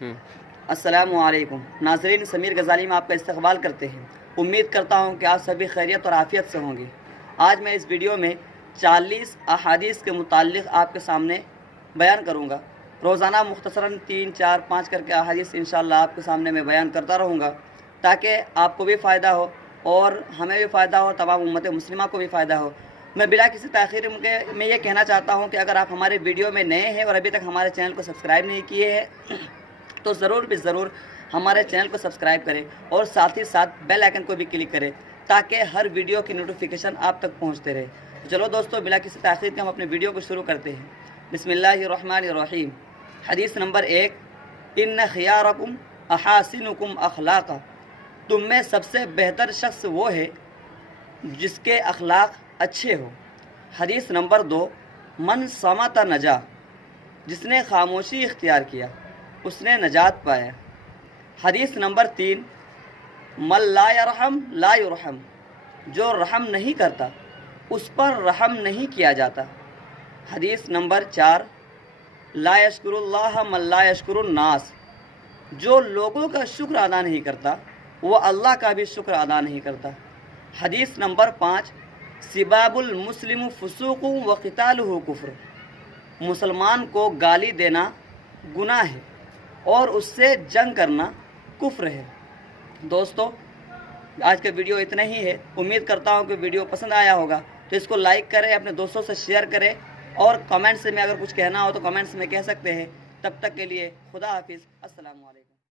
السلام علیکم ناظرین، سمیر غزالی میں آپ کا استقبال کرتے ہیں۔ امید کرتا ہوں کہ آپ سبھی خیریت اور عافیت سے ہوں گے۔ آج میں اس ویڈیو میں 40 احادیث کے متعلق آپ کے سامنے بیان کروں گا۔ روزانہ مختصراً 3، 4، 5 کر کے احادیث انشاءاللہ آپ کے سامنے میں بیان کرتا رہوں گا، تاکہ آپ کو بھی فائدہ ہو اور ہمیں بھی فائدہ ہو، تمام امت مسلمہ کو بھی فائدہ ہو۔ میں بلا کسی تاخیر میں یہ کہنا چاہتا ہوں کہ اگر آپ ہمارے ویڈیو میں نئے ہیں اور ابھی تک ہمارے چینل کو سبسکرائب نہیں کیے ہیں تو ضرور ہمارے چینل کو سبسکرائب کریں اور ساتھ ہی ساتھ بیل آئکن کو بھی کلک کریں، تاکہ ہر ویڈیو کی نوٹیفیکیشن آپ تک پہنچتے رہے۔ چلو دوستو، بلا کسی تاخیر کے ہم اپنے ویڈیو کو شروع کرتے ہیں۔ بسم اللہ الرحمن الرحیم۔ حدیث نمبر 1، ان خیارکم احاسنکم اخلاقا، تم میں سب سے بہتر شخص وہ ہے جس کے اخلاق اچھے ہو۔ حدیث نمبر 2، من صمت نجا، جس نے خاموشی اختیار کیا اس نے نجات پایا۔ حدیث نمبر 3، من لا یرحم لا یرحم، جو رحم نہیں کرتا اس پر رحم نہیں کیا جاتا۔ حدیث نمبر 4، لا یشکر اللہ من لا یشکر الناس، جو لوگوں کا شکر ادا نہیں کرتا وہ اللہ کا بھی شکر ادا نہیں کرتا۔ حدیث نمبر 5، سباب المسلم فسوق و قتالہ کفر، مسلمان کو گالی دینا گناہ ہے اور اس سے جنگ کرنا کفر ہے۔ دوستو، آج کا ویڈیو اتنا ہی ہے۔ امید کرتا ہوں کہ ویڈیو پسند آیا ہوگا، تو اس کو لائک کریں، اپنے دوستوں سے شیئر کریں، اور کمنٹس میں اگر کچھ کہنا ہو تو کمنٹس میں کہہ سکتے ہیں۔ تب تک کے لیے خدا حافظ، السلام علیکم۔